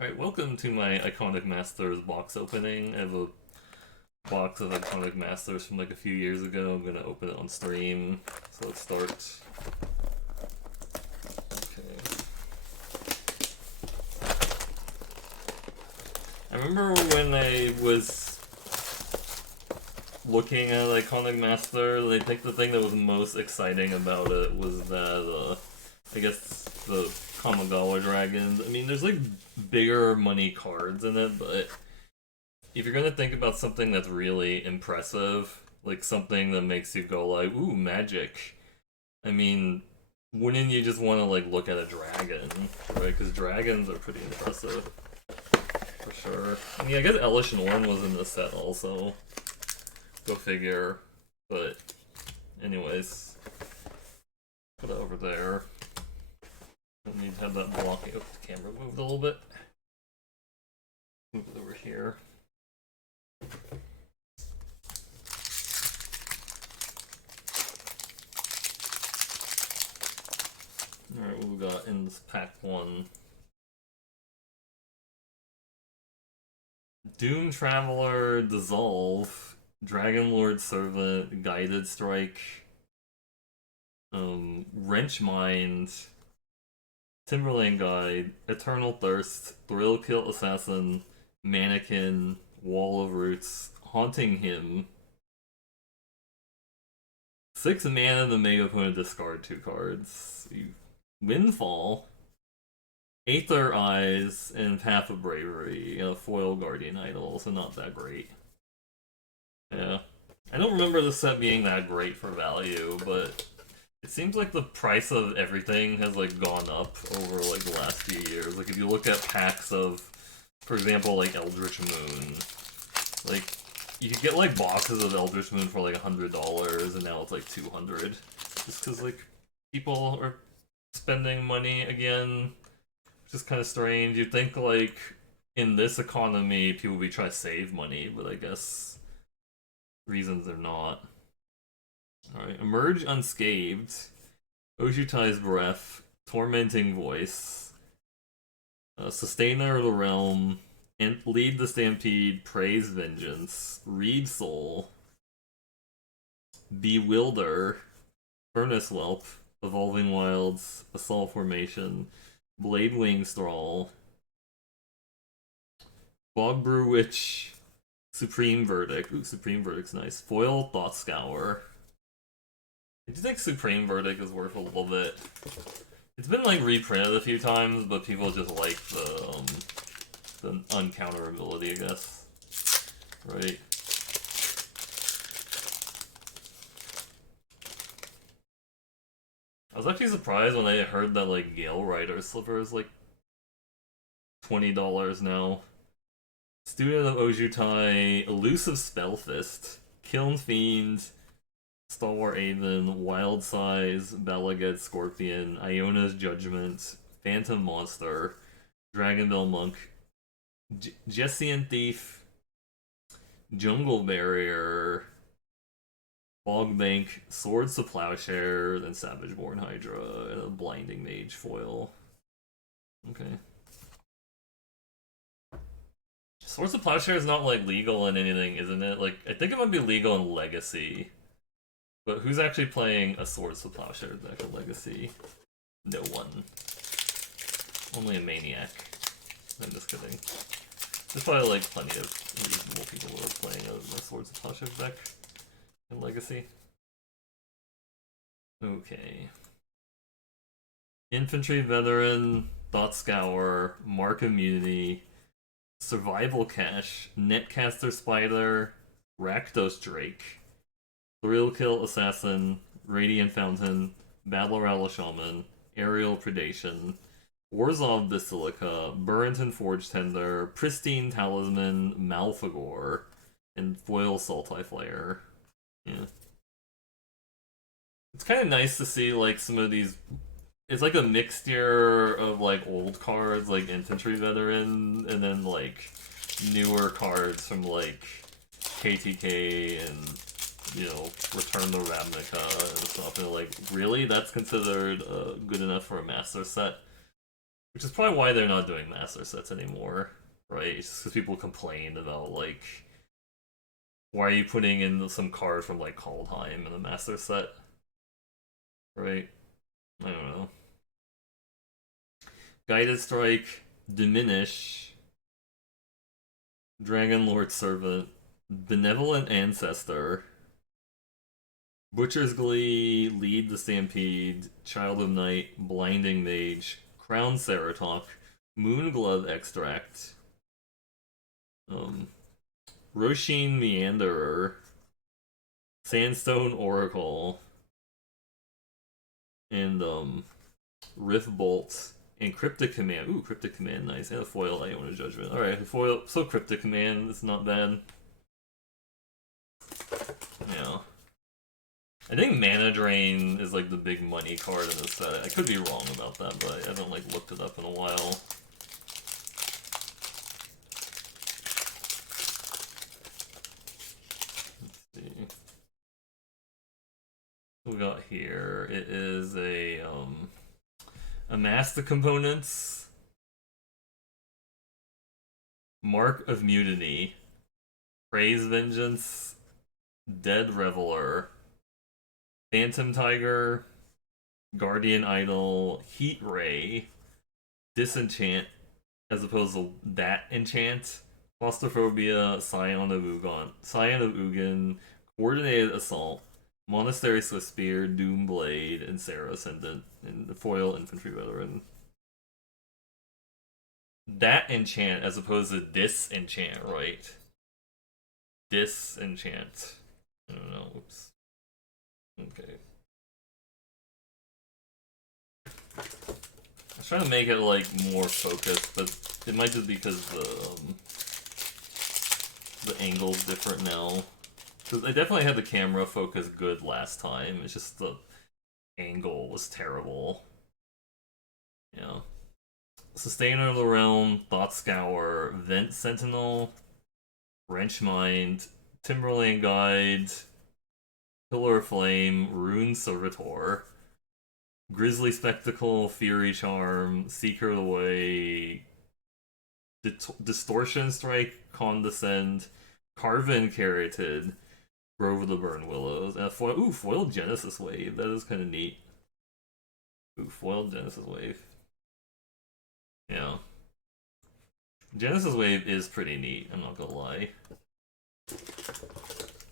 Alright, welcome to my Iconic Masters box opening. I have a box of Iconic Masters from like a few years ago. I'm gonna open it on stream. So let's start. Okay. I remember when I was looking at Iconic Master, I think the thing that was most exciting about it was that, I guess the Kamigawa Dragons. I mean, there's like bigger money cards in it, but if you're gonna think about something that's really impressive, like something that makes you go like, ooh, magic. I mean, wouldn't you just want to like look at a dragon, right? Because dragons are pretty impressive, for sure. I mean, I guess Elish Norn was in the set also. Go figure. But, anyways, put it over there. I need to have that blocking. Oh, the camera moved a little bit. Move it over here. Alright, what we got in this pack one? Doom Traveler, Dissolve, Dragon Lord Servant, Guided Strike, Wrench Mind, Timberlane Guide, Eternal Thirst, Thrill Kill Assassin, Mannequin, Wall of Roots, Haunting Him. 6 mana, the make opponent discard 2 cards. Windfall, Aether Eyes, and Path of Bravery. Foil Guardian Idol, so not that great. Yeah. I don't remember the set being that great for value, but it seems like the price of everything has like gone up over like the last few years. Like if you look at packs of, for example, like Eldritch Moon, like you could get like boxes of Eldritch Moon for like $100, and now it's like 200, just because like people are spending money again, which is kind of strange. You'd think like in this economy people would be trying to save money, but I guess reasons they're not. Alright, Emerge Unscathed, Ojutai's Breath, Tormenting Voice, Sustainer of the Realm, Lead the Stampede, Praise Vengeance, Read Soul, Bewilder, Furnace Whelp, Evolving Wilds, Assault Formation, Blade Wing Thrall, Bogbrew Witch, Supreme Verdict. Ooh, Supreme Verdict's nice. Foil Thought Scour. I do think Supreme Verdict is worth a little bit. It's been like reprinted a few times, but people just like the uncounterability, I guess. Right. I was actually surprised when I heard that like Gale Rider Slipper is like $20 now. Student of Ojutai, Elusive Spellfist, Kiln Fiend, Stalwart Aven, Wild Size, Balaged Scorpion, Iona's Judgment, Phantom Monster, Dragonbell Monk, Jessian Thief, Jungle Barrier, Bogbank, Swords to Plowshare, then Savageborn Hydra, and a Blinding Mage foil. Okay. Swords to Plowshare is not like legal in anything, isn't it? Like, I think it might be legal in Legacy. But who's actually playing a Swords to Plowshare deck in Legacy? No one. Only a maniac. I'm just kidding. There's probably like plenty of reasonable people who are playing a Swords to Plowshare deck in Legacy. Okay. Infantry Veteran, Thought Scour, Mark Immunity, Survival Cache, Netcaster Spider, Rakdos Drake, Thrill Kill Assassin, Radiant Fountain, Battle Rally Shaman, Aerial Predation, Warzov Basilica, Burrington Forge Tender, Pristine Talisman, Malfagor, and Foil Sultai Flare. Yeah. It's kind of nice to see like some of these. It's like a mixture of like old cards like Infantry Veteran and then like newer cards from like KTK and Return to Ravnica and stuff. And like, really, that's considered good enough for a master set? Which is probably why they're not doing master sets anymore, right? It's just because people complained about, like, why are you putting in some card from, like, Kaldheim in the master set? Right? I don't know. Guided Strike, Diminish, Dragon Lord Servant, Benevolent Ancestor, Butcher's Glee, Lead the Stampede, Child of Night, Blinding Mage, Crown Ceratok, Moonglove Extract, um, Roshin Meanderer, Sandstone Oracle, and Rift Bolt, and Cryptic Command. Ooh, Cryptic Command, nice. And a foil Iona Judgment. Alright, foil, so Cryptic Command, it's not bad. Yeah. I think Mana Drain is like the big money card in this set. I could be wrong about that, but I haven't like looked it up in a while. Let's see. What we got here? It is a amass the components. Mark of Mutiny. Praise Vengeance. Dead Reveler. Phantom Tiger. Guardian Idol. Heat Ray. Disenchant, as opposed to that enchant. Claustrophobia. Scion of Ugin. Coordinated Assault. Monastery Swiftspear, Doomblade, and Sarah Ascendant, and the foil Infantry Veteran. That enchant as opposed to disenchant, right? Disenchant. I don't know. Oops. Okay. I was trying to make it like more focused, but it might just be because the angle's different now. Because I definitely had the camera focus good last time. It's just the angle was terrible. Yeah. Sustainer of the Realm, Thought Scour, Vent Sentinel, Wrench Mind, Timberland Guide, Pillar of Flame, Rune Servitor, Grizzly Spectacle, Fury Charm, Seeker of the Way, Distortion Strike, Condescend, Carven Carroted, Grove of the Burn Willows, and a foil Genesis Wave. That is kind of neat. Ooh, foil Genesis Wave. Yeah. Genesis Wave is pretty neat, I'm not gonna lie.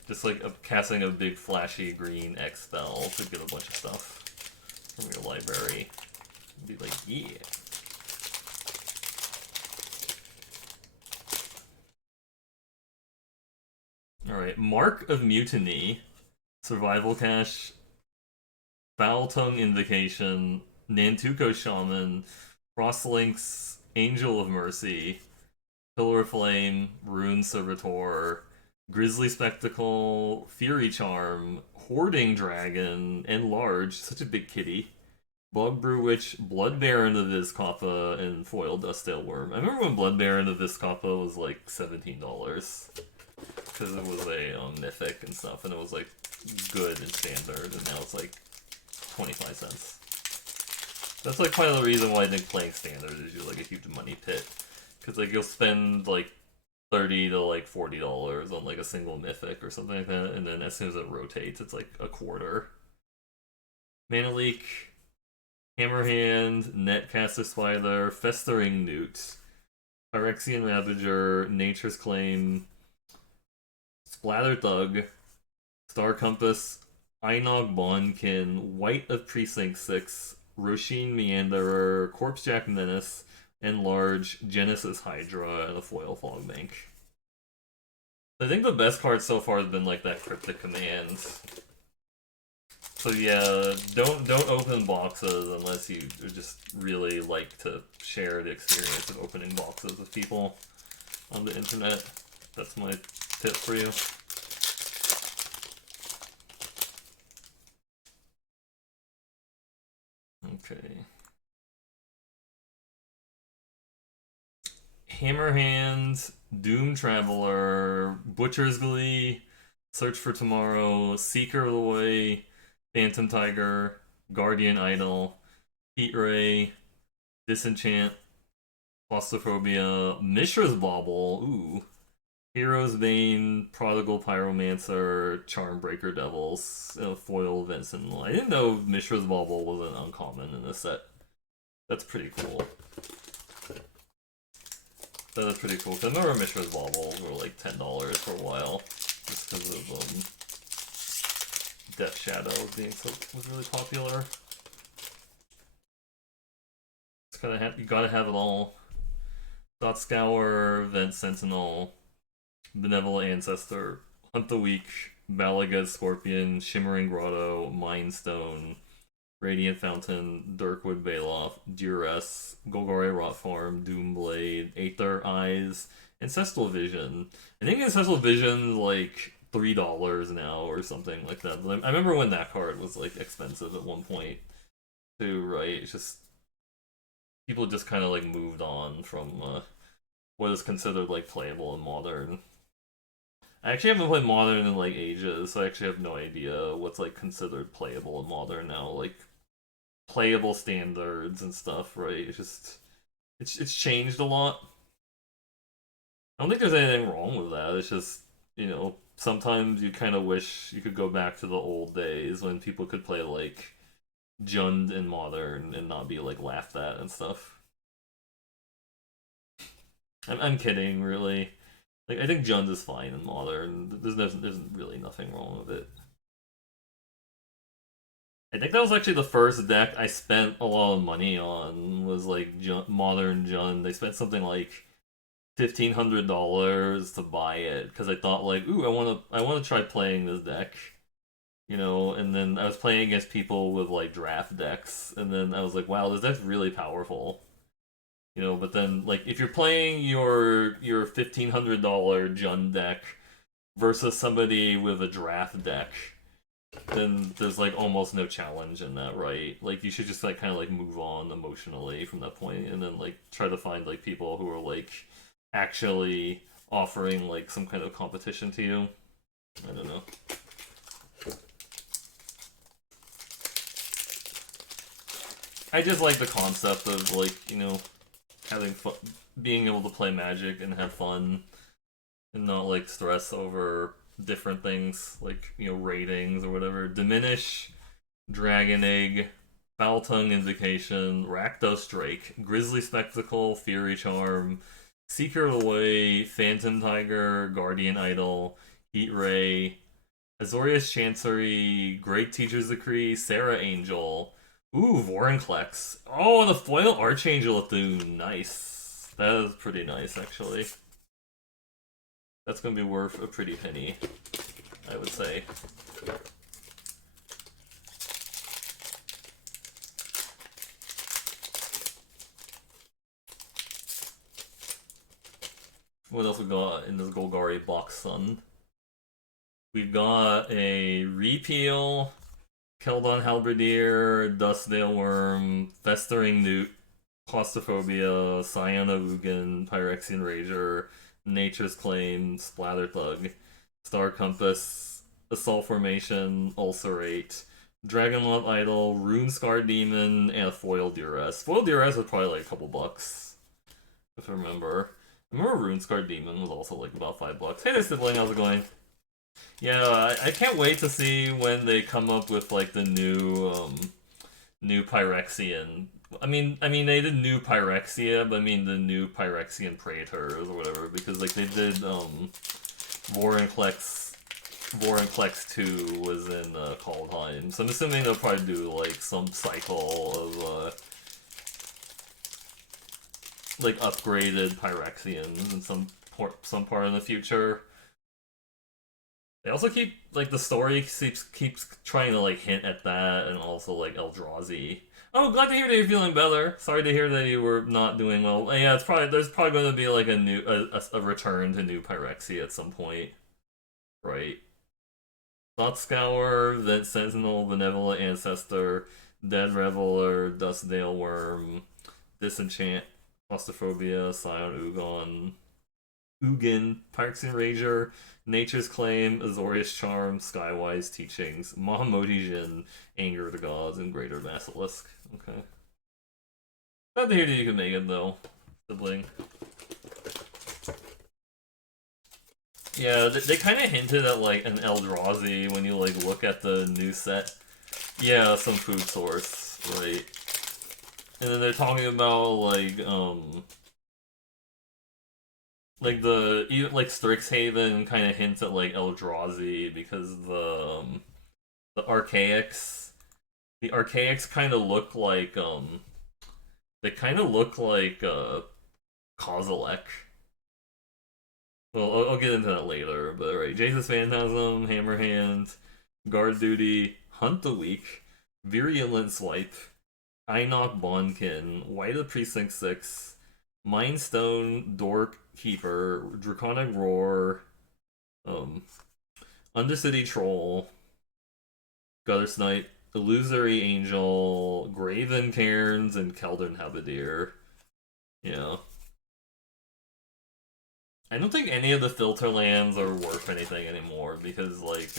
Just like casting a big flashy green X spell to get a bunch of stuff from your library. Be like, yeah. Alright, Mark of Mutiny, Survival Cache, Foul Tongue Invocation, Nantuko Shaman, Crosslinks, Angel of Mercy, Pillar of Flame, Rune Servitor, Grizzly Spectacle, Fury Charm, Hoarding Dragon, Enlarge, such a big kitty, Bug Brew Witch, Blood Baron of Vizkopa, and Foil Dustdale Worm. I remember when Blood Baron of Vizkopa was like $17. Because it was a mythic and stuff, and it was like good and standard, and now it's like 25 cents. That's like part of the reason why I think playing standard is usually like a huge money pit. Because like you'll spend like $30 to like $40 on like a single mythic or something like that, and then as soon as it rotates, it's like a quarter. Mana Leak, Hammerhand, Netcaster Spider, Festering Newt, Phyrexian Ravager, Nature's Claim, Splatter Thug, Star Compass, Einog Bondkin, White of Precinct 6, Roshin Meanderer, Corpsejack Menace, Enlarge, Genesis Hydra, and a foil Fogbank. I think the best card so far has been like that Cryptic Command. So yeah, don't open boxes unless you just really like to share the experience of opening boxes with people on the internet. That's my tip for you. Okay. Hammerhand, Doom Traveler, Butcher's Glee, Search for Tomorrow, Seeker of the Way, Phantom Tiger, Guardian Idol, Heat Ray, Disenchant, Claustrophobia, Mishra's Bauble, ooh. Hero's Bane, Prodigal Pyromancer, Charmbreaker Devils, Foil Vincent. I didn't know Mishra's Bauble wasn't uncommon in this set. That's pretty cool. That is pretty cool. Cause I remember Mishra's Baubles were like $10 for a while, just because of Death Shadow being was really popular. It's kind of you gotta have it all. Dot Scour, Vent Sentinel, Benevolent Ancestor, Hunt the Weak, Balagad Scorpion, Shimmering Grotto, Mind Stone, Radiant Fountain, Dirkwood Baloth, Duress, Golgari Rotform, Doomblade, Aether Eyes, Ancestral Vision. I think Ancestral Vision like $3 now or something like that. But I remember when that card was like expensive at one point too, right? It's just people just kind of like moved on from what is considered like playable in Modern. I actually haven't played Modern in like ages, so I actually have no idea what's like considered playable in Modern now. Like playable standards and stuff, right? It's just it's changed a lot. I don't think there's anything wrong with that. It's just, sometimes you kind of wish you could go back to the old days when people could play like Jund in Modern and not be like laughed at and stuff. I'm kidding, really. Like I think Jund is fine in Modern. There's really nothing wrong with it. I think that was actually the first deck I spent a lot of money on. Was like Modern Jund. I spent something like $1,500 to buy it because I thought like, ooh, I wanna try playing this deck, And then I was playing against people with like draft decks, and then I was like, wow, this deck's really powerful. But then like if you're playing your $1,500 Jund deck versus somebody with a draft deck, then there's like almost no challenge in that, right? Like you should just like kind of like move on emotionally from that point, and then like try to find like people who are like actually offering like some kind of competition to you. I don't know. I just like the concept of like having fun, being able to play Magic and have fun, and not like stress over different things like ratings or whatever. Diminish, Dragon Egg, Foul Tongue Invocation, Rakdos Drake, Grizzly Spectacle, Fury Charm, Seeker of the Way, Phantom Tiger, Guardian Idol, Heat Ray, Azorius Chancery, Great Teacher's Decree, Sarah Angel. Ooh, Vorinclex. Oh, and the foil Archangel Thune. Nice. That is pretty nice, actually. That's gonna be worth a pretty penny, I would say. What else we got in this Golgari box, son? We've got a Repeal, Keldon Halberdier, Dustdale Worm, Festering Newt, Claustrophobia, Scion of Ugin, Pyrexian Rager, Nature's Claim, Splatter Thug, Star Compass, Assault Formation, Ulcerate, Dragonlove Idol, Rune Scar Demon, and a Foil Duress. Foil Duress was probably like a couple bucks, if I remember. I remember Rune Scar Demon was also like about $5. Hey there, sibling, how's it going? Yeah, I can't wait to see when they come up with like the new Pyrexian. I mean they did new Pyrexia, but I mean the new Pyrexian Praetors or whatever, because like they did Vorinclex 2 was in Kaldheim. So I'm assuming they'll probably do like some cycle of like upgraded Pyrexians in some part in the future. They also keep like the story keeps trying to like hint at that, and also like Eldrazi. Oh, glad to hear that you're feeling better. Sorry to hear that you were not doing well. Yeah, there's probably going to be like a return to new Pyrexia at some point, right? Thought Scour, Vent Sentinel, Benevolent Ancestor, Dead Reveler, Dustdale Worm, Disenchant, Claustrophobia, Scion Ugin, Pyrexian Rager, Nature's Claim, Azorius Charm, Skywise Teachings, Mahamoti Jin, Anger of the Gods, and Greater Basilisk. Okay. Glad to hear that you can make it though, sibling. Yeah, they kind of hinted at like an Eldrazi when you like look at the new set. Yeah, some food source, right? And then they're talking about like like Strixhaven kind of hints at like Eldrazi because the archaics kind of look like they kind of look like Kozilek. Well, I'll get into that later, but right, Jesus Phantasm, Hammerhand, Guard Duty, Hunt the Weak, Virulent Swipe, Enoch Bondkin, White of Precinct 6, Mindstone, Dork Keeper, Draconic Roar, um, Undercity Troll, Gutter Snipe, Illusory Angel, Graven Cairns, and Keldon Habadir. Yeah. I don't think any of the filter lands are worth anything anymore because, like,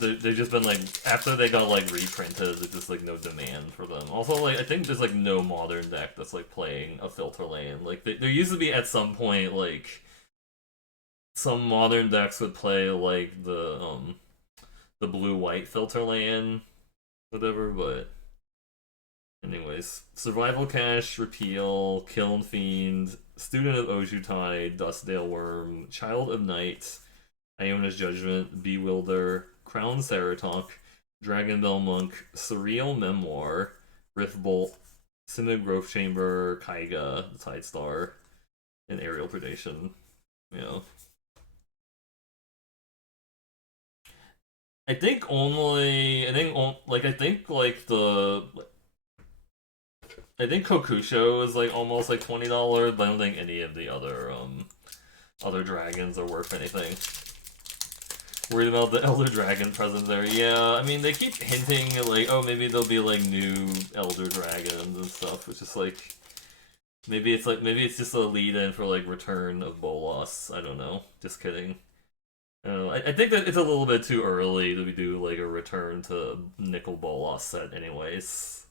they've just been, like, after they got, like, reprinted, there's just, like, no demand for them. Also, like, I think there's, like, no modern deck that's, like, playing a filter land. Like, there used to be at some point, like, some modern decks would play, like, the blue-white filter land, whatever, but anyways, Survival Cache, Repeal, Kiln Fiend, Student of Ojutai, Dustdale Worm, Child of Night, Iona's Judgment, Bewilder, Crown Ceratok, Dragonbell Monk, Surreal Memoir, Riftbolt, Simid Growth Chamber, Kaiga, the Tide Star, and Aerial Predation. Yeah. I think only I think like the I think Kokusho is like almost like $20, but I don't think any of the other dragons are worth anything. Worried about the Elder Dragon present there. Yeah, I mean they keep hinting at like, oh maybe there'll be like new Elder Dragons and stuff, which is like maybe it's just a lead in for like Return of Bolas. I don't know. Just kidding. I think that it's a little bit too early to do like a return to Nicol Bolas set anyways.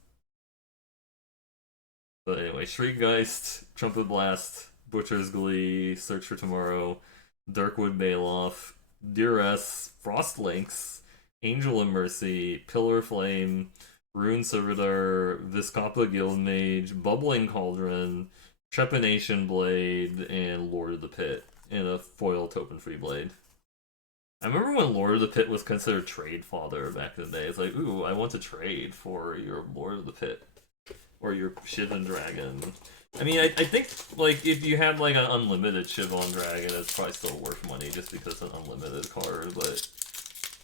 But anyway, Shriekgeist, Trumpet Blast, Butcher's Glee, Search for Tomorrow, Darkwood Baloff, Duress, Frostlinks, Angel of Mercy, Pillar Flame, Rune Servitor, Viscopa Guildmage, Bubbling Cauldron, Trepanation Blade, and Lord of the Pit, and a foil token free blade. I remember when Lord of the Pit was considered trade fodder back in the day. It's like, ooh, I want to trade for your Lord of the Pit or your Shivan Dragon. I mean, I think like if you had like an unlimited Shivan Dragon, it's probably still worth money just because it's an unlimited card. But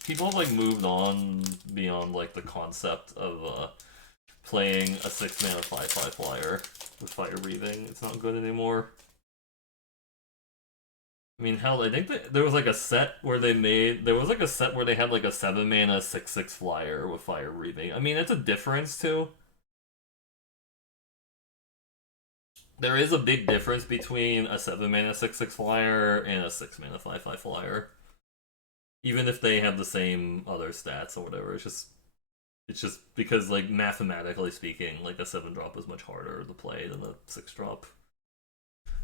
people have like moved on beyond like the concept of playing a 6-mana 5/5 flyer with Fire Breathing. It's not good anymore. I mean, hell, I think that there was like a set where they made there was like a set where they had like a 7-mana 6/6 flyer with Fire Breathing. I mean, it's a difference too. There is a big difference between a 7-mana 6/6 flyer and a 6-mana 5/5 flyer. Even if they have the same other stats or whatever, it's just because like mathematically speaking, like a 7-drop is much harder to play than a 6-drop.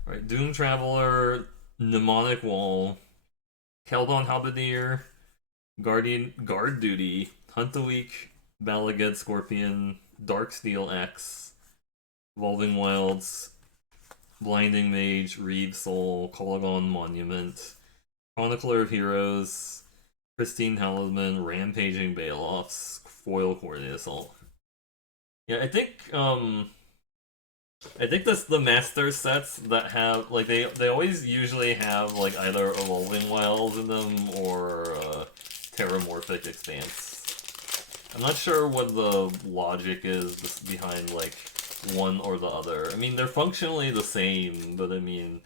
Right, Doom Traveler, Mnemonic Wall, Keldon Halberdier, Guard Duty, Hunt the Weak, Balaged Scorpion, Darksteel X, Evolving Wilds, Blinding Mage, Reeve Soul, Kolagon Monument, Chronicler of Heroes, Pristine Talisman, Rampaging Baloffs, Foil Coordinate Assault. Yeah, I think that's the master sets that have like they always usually have like either Evolving Wilds in them or Terramorphic Expanse. I'm not sure what the logic is behind like one or the other. I mean, they're functionally the same, but I mean,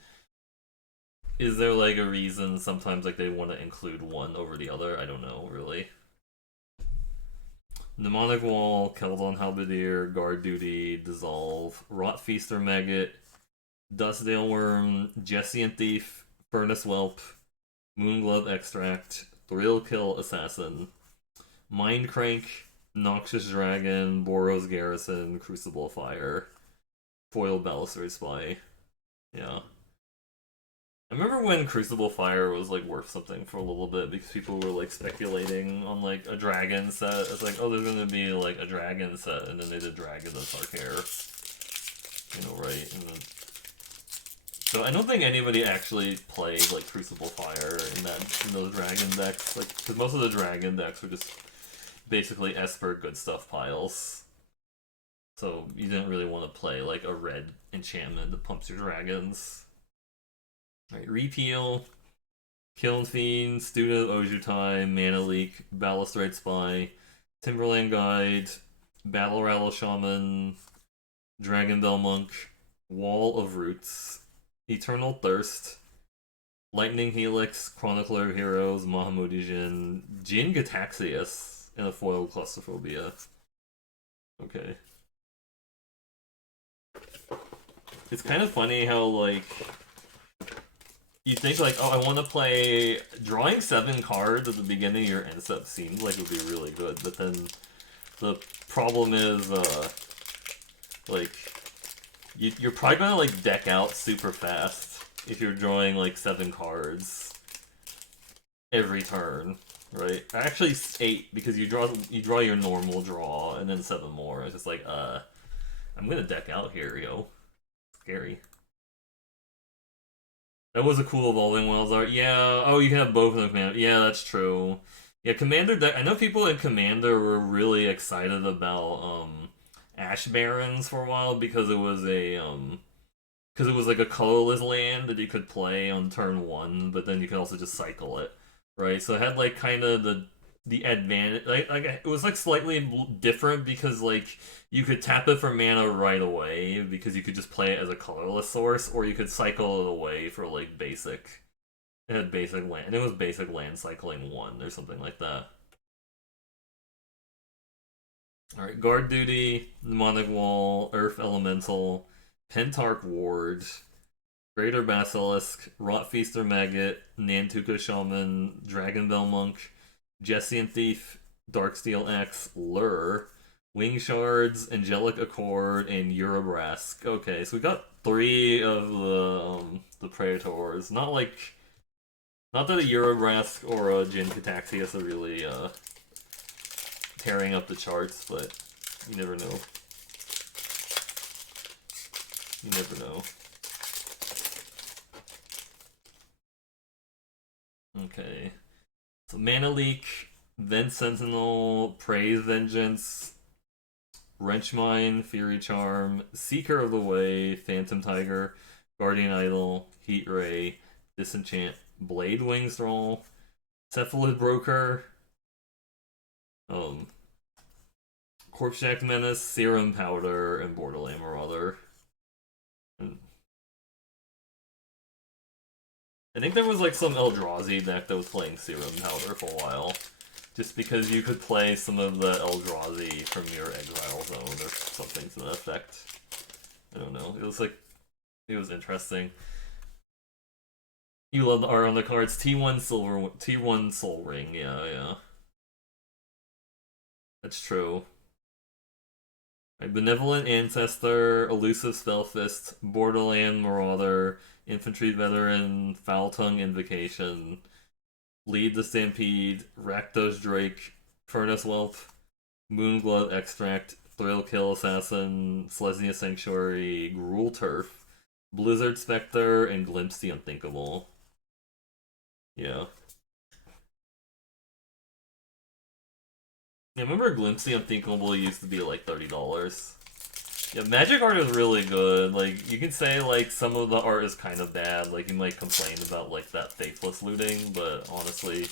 is there like a reason sometimes like they want to include one over the other? I don't know, really. Mnemonic Wall, Keldon Halberdier, Guard Duty, Dissolve, Rot Feaster Maggot, Dustdale Worm, Jessian Thief, Furnace Whelp, Moonglove Extract, Thrill Kill Assassin, Mind Crank, Noxious Dragon, Boros Garrison, Crucible Fire, Foil Balustrade Spy. Yeah. I remember when Crucible Fire was like worth something for a little bit because people were like speculating on like a dragon set. It's like, oh, there's gonna be like a dragon set, and then they did Dragon of Sarkar, right? And then so I don't think anybody actually played like Crucible Fire in those dragon decks, like because most of the dragon decks were just basically Esper good stuff piles. So you didn't really want to play like a red enchantment that pumps your dragons. Right, repeal, Kiln Fiend, Student of Ojutai, Mana Leak, Balustrade Spy, Timberland Guide, Battle Rattle Shaman, Dragon Bell Monk, Wall of Roots, Eternal Thirst, Lightning Helix, Chronicler of Heroes, Mahamudi Jin Gataxias, and a foil Claustrophobia. Okay. It's kind of funny how, like, you think, like, oh, I want to play... Drawing 7 cards at the beginning of your end step seems like it would be really good, but then the problem is, like, you're probably gonna, like, deck out super fast if you're drawing, like, 7 cards every turn, right? Actually, 8, because you draw your normal draw, and then 7 more. It's just like, I'm gonna deck out here, yo. Scary. That was a cool Evolving Wells art. Yeah, oh, you can have both of them, Commander. Yeah, that's true. Yeah, Commander deck. I know people in Commander were really excited about Ash Barrens for a while because it was like a colorless land that you could play on turn 1, but then you could also just cycle it, right? So it had like kind of the advantage, like it was like slightly different because like you could tap it for mana right away because you could just play it as a colorless source, or you could cycle it away for like basic. It had basic land, and it was basic land cycling 1 or something like that. All right, guard duty, mnemonic wall, earth elemental, pentarch ward, greater basilisk, rot feaster maggot, Nantuka shaman, dragon bell monk, Jessian thief, darksteel axe, lure, wing shards, angelic accord, and Urabrask. Okay, so we got 3 of the praetors. Not that a Urabrask or a Jin Cataxias are really tearing up the charts, but you never know. You never know. Okay. So Mana Leak, Vent Sentinel, Praise Vengeance, Wrenchmine, Fury Charm, Seeker of the Way, Phantom Tiger, Guardian Idol, Heat Ray, Disenchant, Blade Wings Roll, Cephalid Broker, um, Corpshack Menace, Serum Powder, and Borderland Marauder. And I think there was like some Eldrazi deck that was playing Serum Powder for a while. Just because you could play some of the Eldrazi from your Exile Zone or something to that effect. I don't know. It was interesting. You love the art on the cards. T1 Soul Ring. Yeah, yeah. That's true. Right, Benevolent Ancestor, Elusive Spellfist, Borderland Marauder, Infantry Veteran, Foul Tongue Invocation, Lead the Stampede, Rakdos Drake, Furnace Whelp, Moonglove Extract, Thrill Kill Assassin, Selesnya Sanctuary, Gruul Turf, Blizzard Spectre, and Glimpse the Unthinkable. Yeah. Yeah, remember Glimpse the Unthinkable used to be like $30. Yeah, Magic art is really good. Like, you can say, like, some of the art is kind of bad. Like, you might complain about, like, that Faithless looting, but honestly,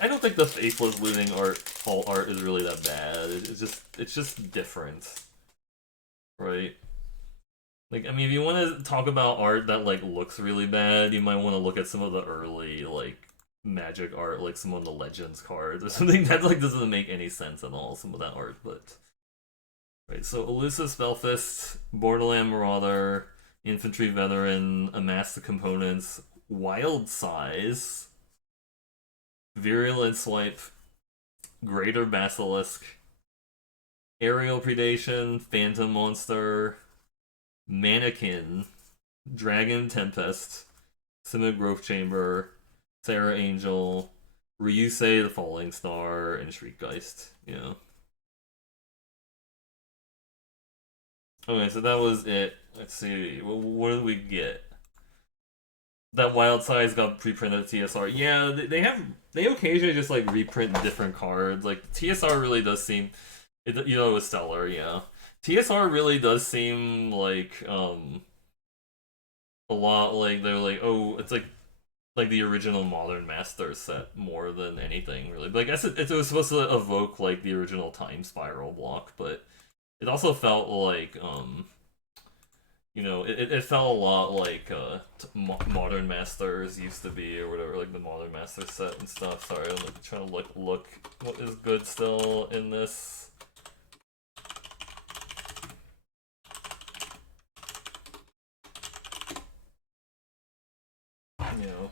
I don't think the Faithless looting alt art is really that bad. It's just different. Right? Like, I mean, if you want to talk about art that, like, looks really bad, you might want to look at some of the early, like, Magic art, like some of the Legends cards or something that, like, doesn't make any sense at all, some of that art, but... Right, so Elusive Spellfist, Borderland Marauder, Infantry Veteran, Amass the Components, Wild Size, Virulent Swipe, Greater Basilisk, Aerial Predation, Phantom Monster, Mannequin, Dragon Tempest, Simic Growth Chamber, Sarah Angel, Ryusei the Falling Star, and Shriekgeist. Yeah. Okay, so that was it. Let's see. What did we get? That Wild Size got preprinted TSR. Yeah, they occasionally just like reprint different cards. Like TSR really does seem it was stellar, yeah. TSR really does seem like a lot like they're like, oh, it's like the original Modern Masters set more than anything really. But I guess it was supposed to evoke like the original Time Spiral block, but it also felt like it felt a lot like Modern Masters used to be or whatever, like the Modern Masters set and stuff. Sorry, I'm like, trying to look what is good still in this. You know,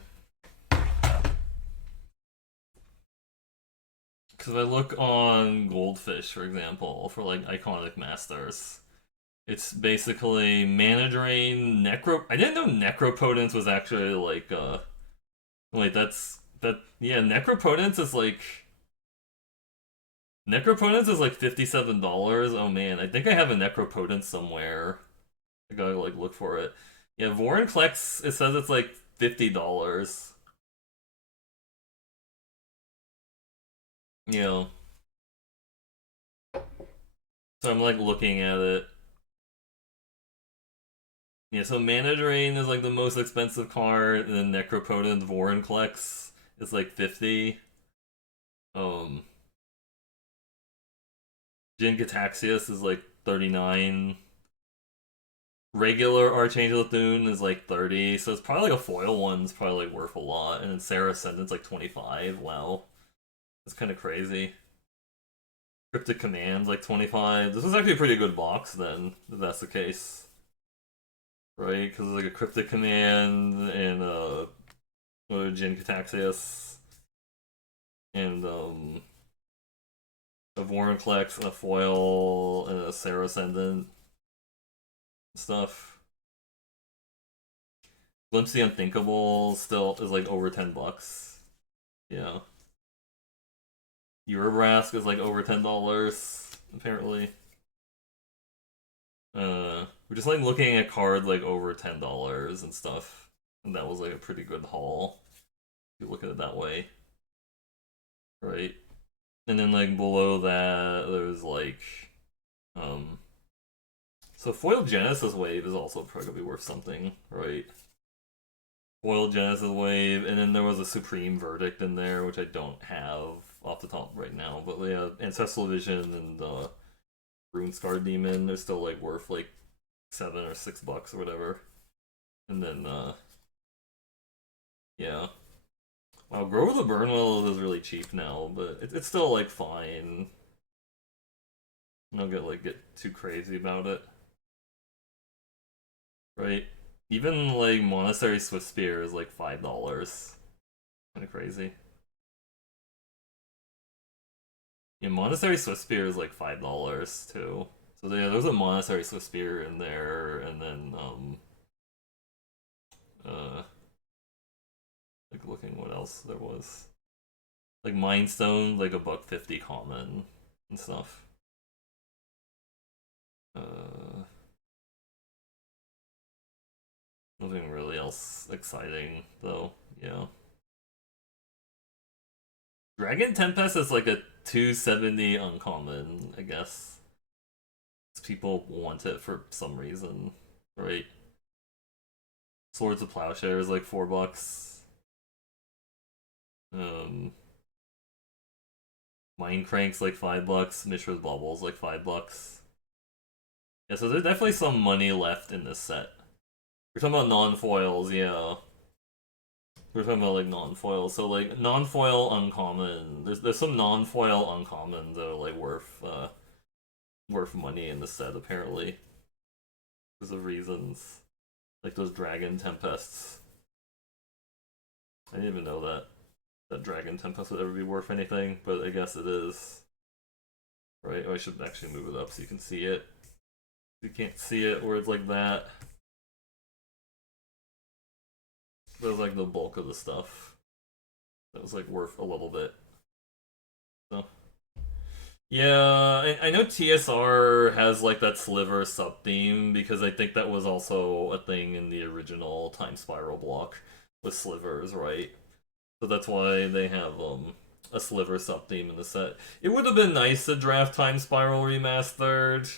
because I look on Goldfish, for example, for like iconic masters, it's basically Mana Drain, Necro. I didn't know Necropotence was actually like that. Yeah, Necropotence is like $57. Oh man, I think I have a Necropotence somewhere. I gotta like look for it. Yeah, Vorinclex. It says it's like $50. You know, so I'm like looking at it. Yeah, so Mana Drain is like the most expensive card, and then Necropotent Vorinclex is like 50. Um, Jin Gataxias is like 39. Regular Archangel Thune is like 30, so it's probably like a foil one's probably like worth a lot, and then Sarah Ascendant's like 25. Wow, that's kind of crazy. Cryptic Command's like 25. This was actually a pretty good box then, if that's the case, right? Because it's like a Cryptic Command and Jin Cataxias and a Vorinclex and a foil and a Sarah Ascendant stuff. Glimpse the Unthinkable still is like over $10. Yeah. Eurobrask is like over $10, apparently. We're just like looking at cards like over $10 and stuff. And that was like a pretty good haul. If you look at it that way. Right? And then like below that there's like um so Foil Genesis Wave is also probably gonna be worth something, right? Foil Genesis Wave, and then there was a Supreme Verdict in there, which I don't have off the top right now. But yeah, Ancestral Vision and Rune Scar Demon, they're still like worth like $7 or $6 or whatever. And then yeah. Wow, Grow the Burnwell is really cheap now, but it's still like fine. I don't get too crazy about it. Right? Even like Monastery Swift Spear is like $5. Kinda crazy. Yeah, Monastery Swift Spear is like $5 too. So yeah, there's a Monastery Swift Spear in there, and then uh like looking what else there was. Like Mind Stone, like a $1.50 common and stuff. Uh Nothing really else exciting though, yeah. Dragon Tempest is like a 270 uncommon, I guess. People want it for some reason, right? Swords of Plowshare is like $4. Um, Mind Crank's like $5. Mishra's Bubble's like $5. Yeah, so there's definitely some money left in this set. We're talking about non-foils, yeah. We're talking about like non-foils. So like non-foil uncommon. There's some non-foil uncommons that are like worth money in the set apparently. Because of reasons. Like those Dragon Tempests. I didn't even know that Dragon Tempest would ever be worth anything, but I guess it is. right? Oh, I should actually move it up so you can see it. You can't see it where it's like that. There's like the bulk of the stuff that was like worth a little bit. So yeah, I know TSR has like that sliver sub theme because I think that was also a thing in the original Time Spiral block with slivers, right? So that's why they have a sliver sub theme in the set. It would have been nice to draft Time Spiral remastered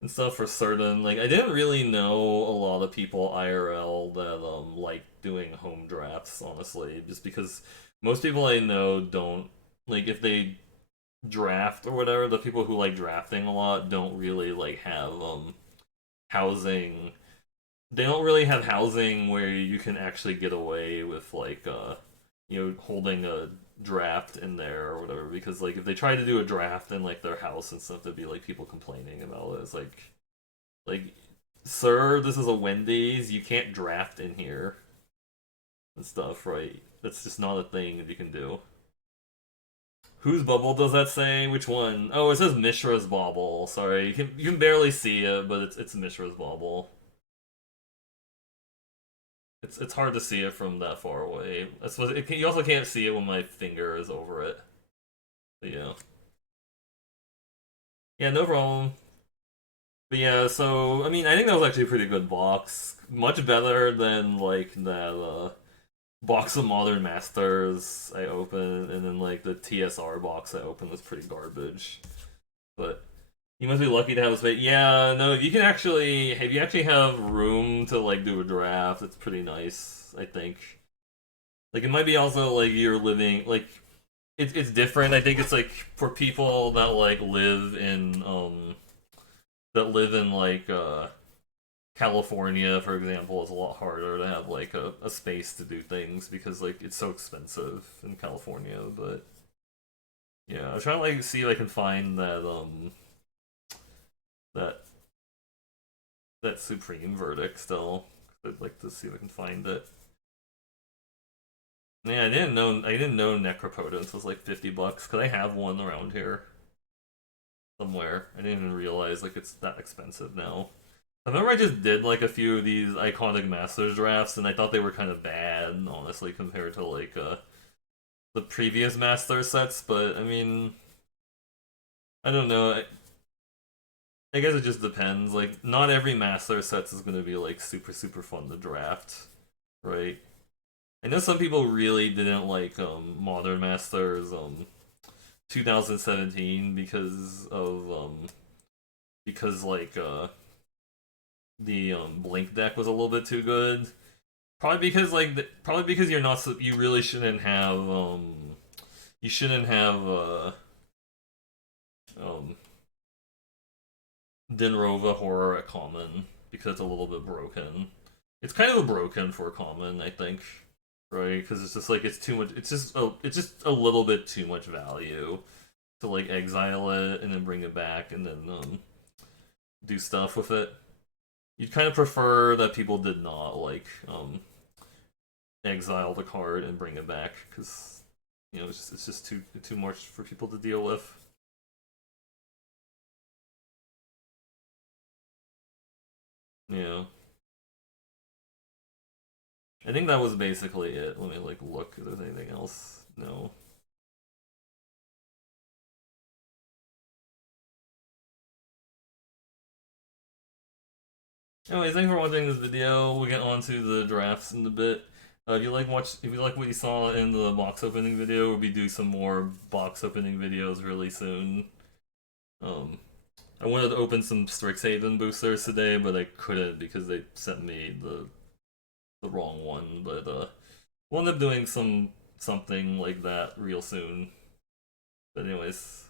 and stuff for certain. Like I didn't really know a lot of people IRL that like doing home drafts, honestly, just because most people I know don't like if they draft or whatever, the people who like drafting a lot don't really like have housing. They don't really have housing where you can actually get away with like holding a draft in there or whatever, because like if they try to do a draft in like their house and stuff, there'd be like people complaining about it. It's like sir, this is a Wendy's, you can't draft in here and stuff, right? That's just not a thing that you can do. Whose bubble does that say? Which one? Oh, it says Mishra's bauble. Sorry, you can barely see it, but it's Mishra's bauble. It's hard to see it from that far away. You also can't see it when my finger is over it. But yeah, yeah, no problem. But yeah, so I mean, I think that was actually a pretty good box. Much better than like that box of Modern Masters I opened, and then like the TSR box I opened was pretty garbage. But you must be lucky to have a space. Yeah, no, if you actually have room to like do a draft, it's pretty nice, I think. Like it might be also like you're living like it's different. I think it's like for people that like live in like California, for example, it's a lot harder to have like a space to do things because like it's so expensive in California. But yeah, I'm trying to like see if I can find that that Supreme verdict still. I'd like to see if I can find it. Yeah, I didn't know Necropotence was like $50 because I have one around here somewhere. I didn't even realize like it's that expensive now. I remember I just did like a few of these iconic Masters drafts and I thought they were kind of bad, honestly, compared to like the previous Master sets, but I mean I don't know. I guess it just depends. Like not every Master sets is gonna be like super super fun to draft, right? I know some people really didn't like Modern Masters 2017 because like the Blink deck was a little bit too good. Probably because you're not you really shouldn't have you shouldn't have um Dinrova Horror at common because it's a little bit broken. It's kind of broken for common, I think, right? Because it's just like it's too much. It's just a little bit too much value to like exile it and then bring it back and then do stuff with it. You'd kind of prefer that people did not like exile the card and bring it back because it's just too much for people to deal with. Yeah, I think that was basically it. Let me like look if there's anything else. No. Anyways, thanks for watching this video. We'll get on to the drafts in a bit. If you like what you saw in the box opening video, we'll be doing some more box opening videos really soon. Um, I wanted to open some Strixhaven boosters today, but I couldn't because they sent me the wrong one. But we'll end up doing something like that real soon. But anyways,